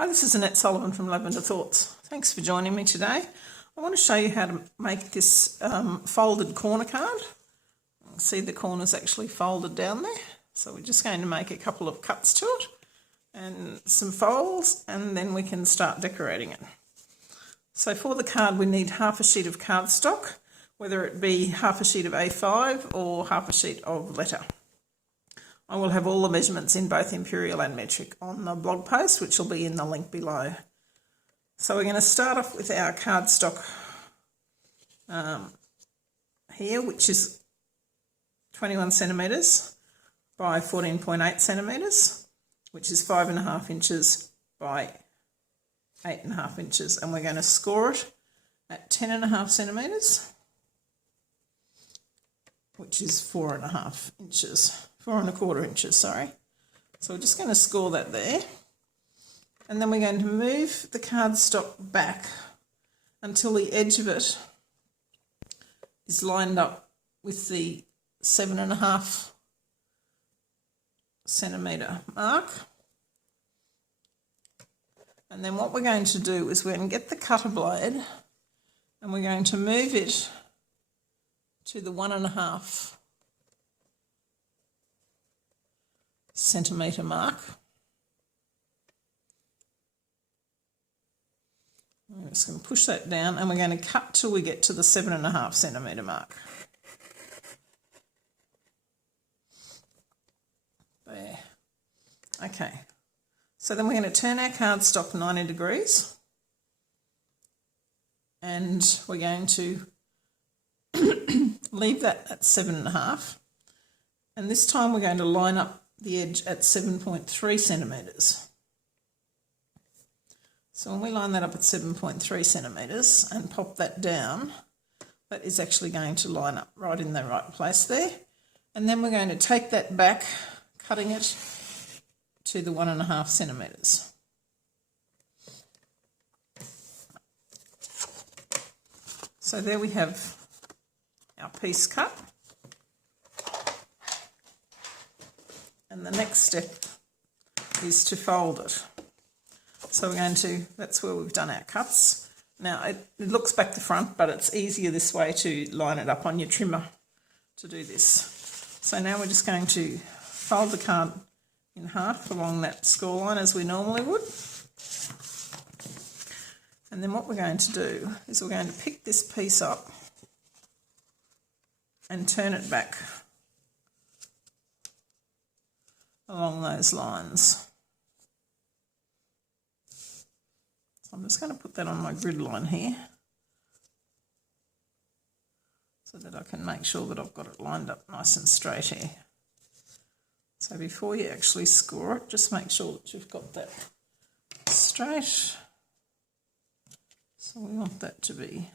Hi, this is Annette Sullivan from Lavender Thoughts. Thanks for joining me today. I want to show you how to make this folded corner card. You can see the corner's actually folded down there. So we're just going to make a couple of cuts to it and some folds, and then we can start decorating it. So for the card we need half a sheet of cardstock, whether it be half a sheet of A5 or half a sheet of letter. I will have all the measurements in both imperial and metric on the blog post, which will be in the link below. So we're going to start off with our cardstock here, which is 21 centimetres by 14.8 centimetres, which is 5.5 inches by 8.5 inches, and we're going to score it at 10.5 centimetres, which is 4.5 inches. 4.25 inches, sorry. So we're just going to score that there. And then we're going to move the cardstock back until the edge of it is lined up with the 7.5 centimetre mark. And then what we're going to do is we're going to get the cutter blade and we're going to move it to the 1.5 centimetre mark. I'm just going to push that down and we're going to cut till we get to the 7.5 centimetre mark. There. Okay, so then we're going to turn our cardstock 90 degrees and we're going to leave that at 7.5, and this time we're going to line up the edge at 7.3 centimetres. So when we line that up at 7.3 centimetres and pop that down, that is actually going to line up right in the right place there. And then we're going to take that back, cutting it to the 1.5 centimetres. So there we have our piece cut. And the next step is to fold it. So we're going to, that's where we've done our cuts. Now it looks back to front, but it's easier this way to line it up on your trimmer to do this. So now we're just going to fold the card in half along that score line as we normally would. And then what we're going to do is we're going to pick this piece up and turn it back along those lines. So I'm just going to put that on my grid line here so that I can make sure that I've got it lined up nice and straight here. So before you actually score it, just make sure that you've got that straight. So we want that to be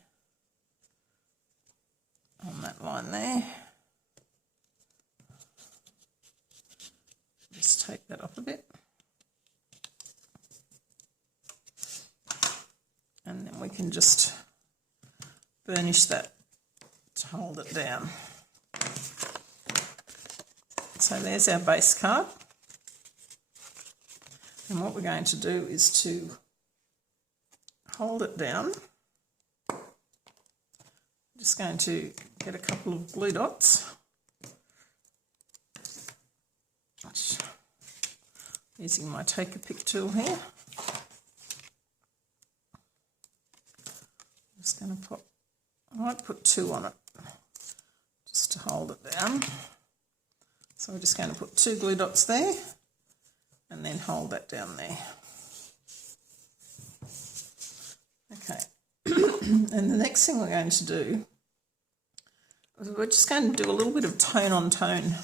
on that line there. Just take that up a bit. And then we can just burnish that to hold it down. So there's our base card. And what we're going to do is to hold it down. I'm just going to get a couple of glue dots. Using my take a pick tool here. I'm just going to put, I might put 2 on it just to hold it down. So we're just going to put 2 glue dots there and then hold that down there. Okay, and the next thing we're going to do is we're just going to do a little bit of tone on tone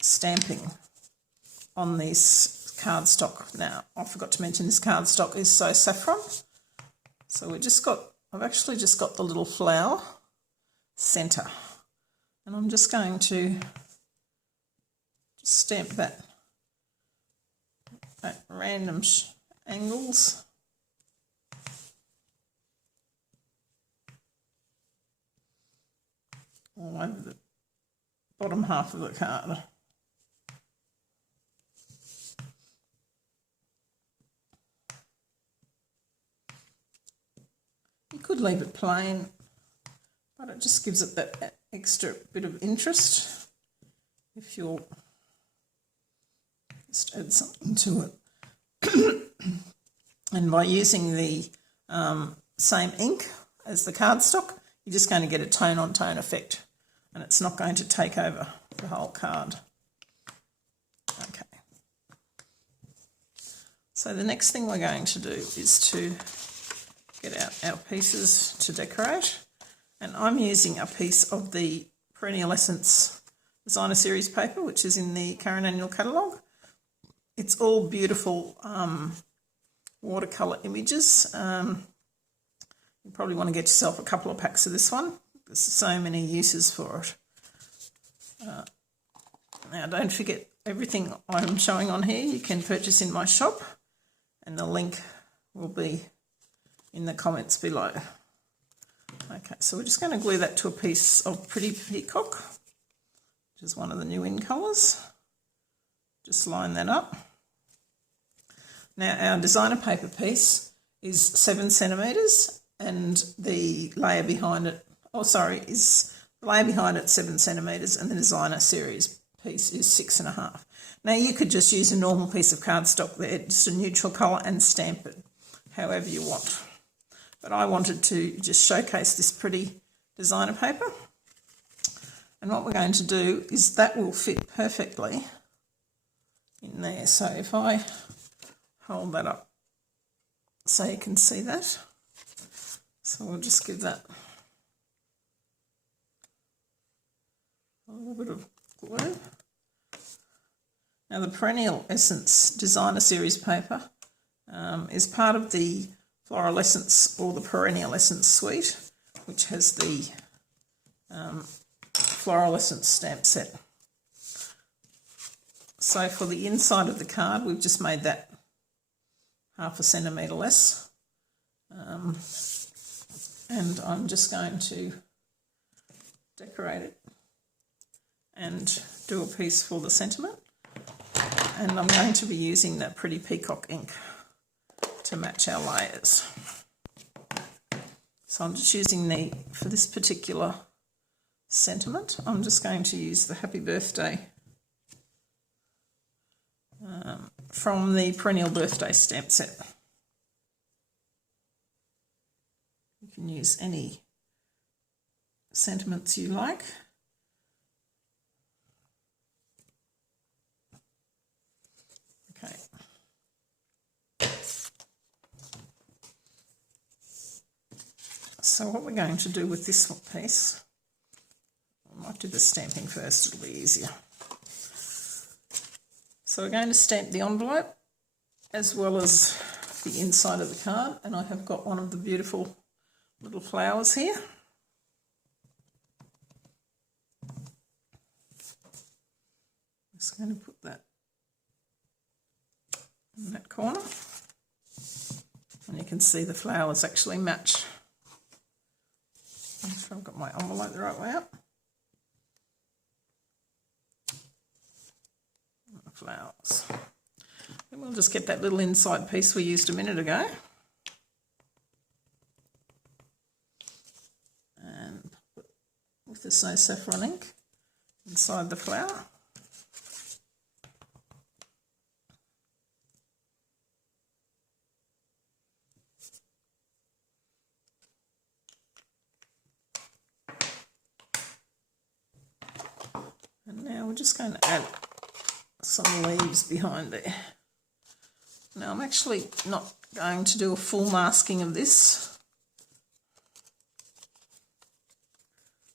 stamping on this cardstock. Now, I forgot to mention this cardstock is so saffron. So I've actually just got the little flower centre. And I'm just going to just stamp that at random angles. All over the bottom half of the card. leave it plain, but it just gives it that extra bit of interest if you'll just add something to it. And by using the same ink as the cardstock, you're just going to get a tone-on-tone effect, and it's not going to take over the whole card. Okay. So the next thing we're going to do is to get out our pieces to decorate, and I'm using a piece of the Perennial Essence Designer Series paper, which is in the current annual catalogue. It's all beautiful watercolour images. You probably want to get yourself a couple of packs of this one. There's so many uses for it. Now don't forget, everything I'm showing on here you can purchase in my shop, and the link will be in the comments below. Okay, so we're just going to glue that to a piece of Pretty Peacock, which is one of the new in colours. Just line that up. Now our designer paper piece is 7 centimetres, and the layer behind it, is the layer behind it 7 centimetres, and the designer series piece is 6.5. Now you could just use a normal piece of cardstock there, just a neutral colour, and stamp it however you want. But I wanted to just showcase this pretty designer paper. And what we're going to do is that will fit perfectly in there. So if I hold that up so you can see that. So we'll just give that a little bit of glue. Now the Perennial Essence Designer Series paper is part of the Floral Essence or the Perennial Essence suite, which has the Floral Essence stamp set. So for the inside of the card, we've just made that 0.5 centimetre less. And I'm just going to decorate it and do a piece for the sentiment. And I'm going to be using that Pretty Peacock ink to match our layers. So I'm just using for this particular sentiment, I'm just going to use the Happy Birthday from the Perennial Birthday stamp set. You can use any sentiments you like. Okay. So what we're going to do with this piece, I might do the stamping first, it'll be easier. So we're going to stamp the envelope as well as the inside of the card, and I have got one of the beautiful little flowers here. Just going to put that in that corner, and you can see the flowers actually match. Make sure I've got my envelope the right way up. And the flowers. And we'll just get that little inside piece we used a minute ago. And put with the So Saffron ink inside the flower. And now we're just going to add some leaves behind there. Now I'm actually not going to do a full masking of this.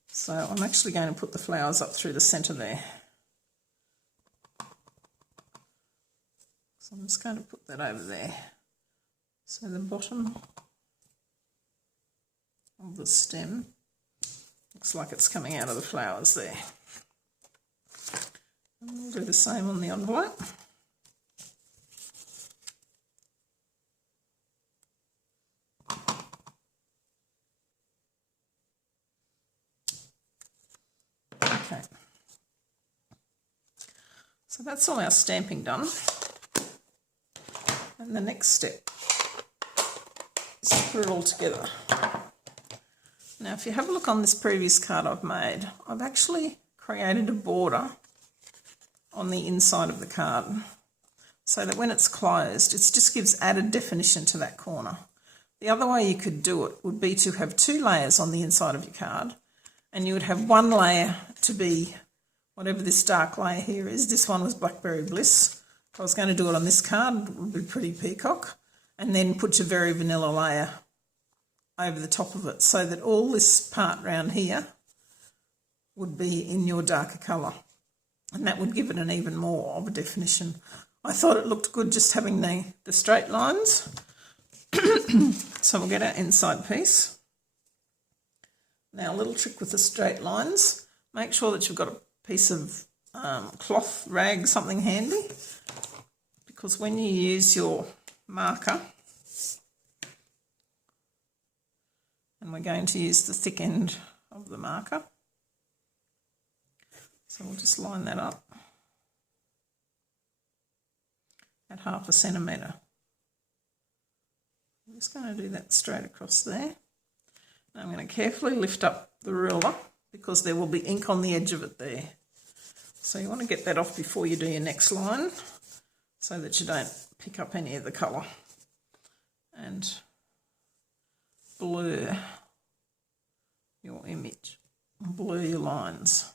So I'm actually going to put the flowers up through the centre there. So I'm just going to put that over there. So the bottom of the stem looks like it's coming out of the flowers there. And we'll do the same on the envelope. Okay. So that's all our stamping done. And the next step is to put it all together. Now if you have a look on this previous card I've made, I've actually created a border on the inside of the card so that when it's closed it just gives added definition to that corner. The other way you could do it would be to have two layers on the inside of your card, and you would have one layer to be whatever this dark layer here is. This one was Blackberry Bliss. If I was going to do it on this card, it would be Pretty Peacock, and then put your Very Vanilla layer over the top of it so that all this part round here would be in your darker colour, and that would give it an even more of a definition. I thought it looked good just having the straight lines. So we'll get our inside piece. Now a little trick with the straight lines, make sure that you've got a piece of cloth, rag, something handy, because when you use your marker, and we're going to use the thick end of the marker, so we'll just line that up at 1/2 centimetre. I'm just going to do that straight across there. Now I'm going to carefully lift up the ruler because there will be ink on the edge of it there. So you want to get that off before you do your next line so that you don't pick up any of the colour and blur your image, blur your lines.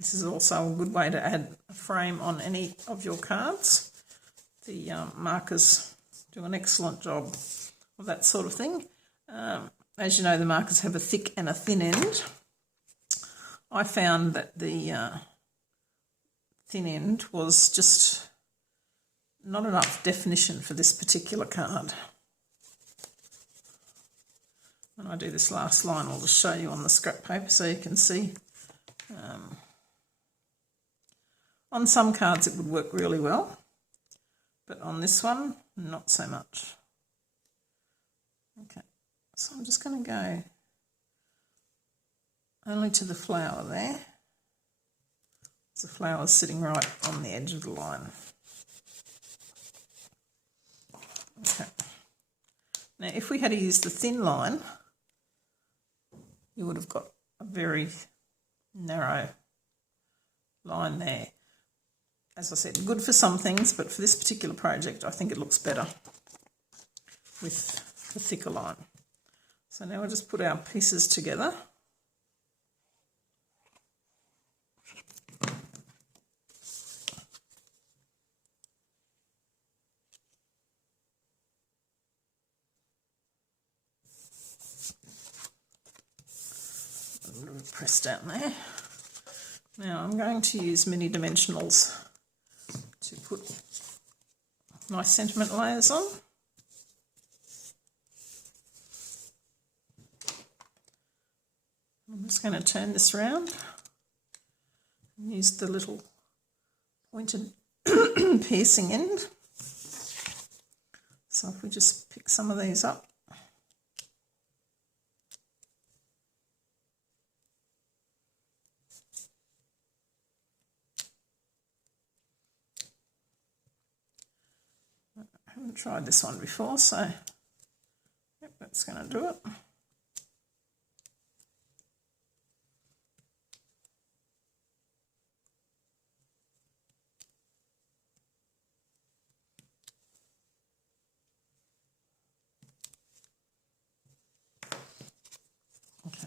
This is also a good way to add a frame on any of your cards. The markers do an excellent job of that sort of thing. As you know, the markers have a thick and a thin end. I found that the thin end was just not enough definition for this particular card. When I do this last line, I'll just show you on the scrap paper so you can see. On some cards it would work really well, but on this one, not so much. Okay, so I'm just going to go only to the flower there. The flower's sitting right on the edge of the line. Okay. Now if we had to use the thin line, you would have got a very narrow line there. As I said, good for some things, but for this particular project I think it looks better with the thicker line. So now we'll just put our pieces together. A little bit pressed down there. Now I'm going to use mini dimensionals to put my sentiment layers on. I'm just going to turn this around and use the little pointed piercing end. So if we just pick some of these up. I haven't tried this one before, so yep, that's going to do it. Okay.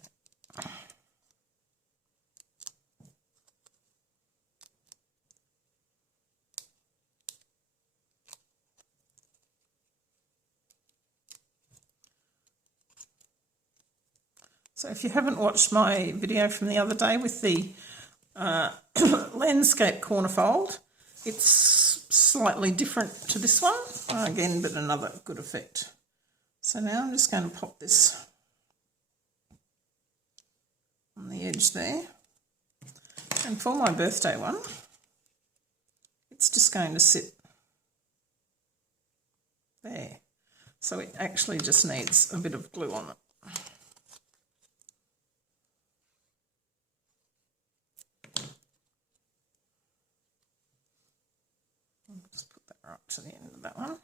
So if you haven't watched my video from the other day with the landscape corner fold, it's slightly different to this one, again, but another good effect. So now I'm just going to pop this on the edge there. And for my birthday one, it's just going to sit there. So it actually just needs a bit of glue on it. that one.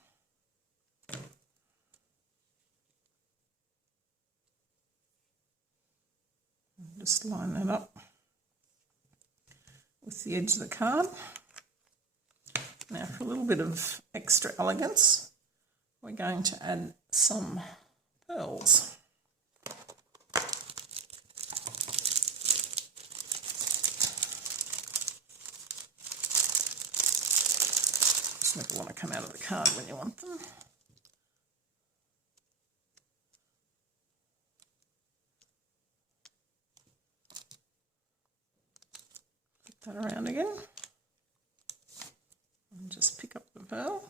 Just line that up with the edge of the card. Now for a little bit of extra elegance, we're going to add some pearls. Just never want to come out of the card when you want them. Flip that around again. And just pick up the pearl.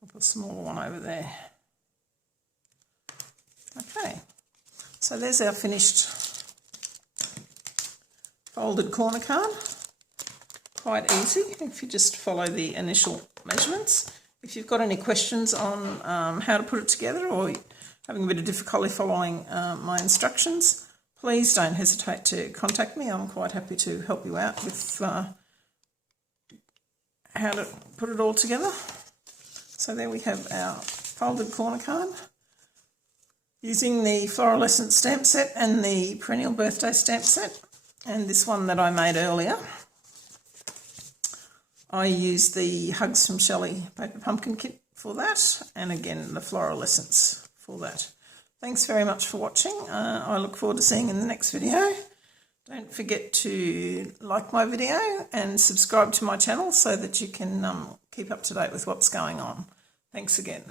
Pop a smaller one over there. Okay, so there's our finished folded corner card. Quite easy if you just follow the initial measurements. If you've got any questions on how to put it together, or having a bit of difficulty following my instructions, please don't hesitate to contact me. I'm quite happy to help you out with how to put it all together. So there we have our folded corner card using the fluorescent stamp set and the perennial birthday stamp set, and this one that I made earlier. I used the Hugs from Shelley paper pumpkin kit for that, and again the fluorescence for that. Thanks very much for watching. I look forward to seeing you in the next video. Don't forget to like my video and subscribe to my channel so that you can keep up to date with what's going on. Thanks again.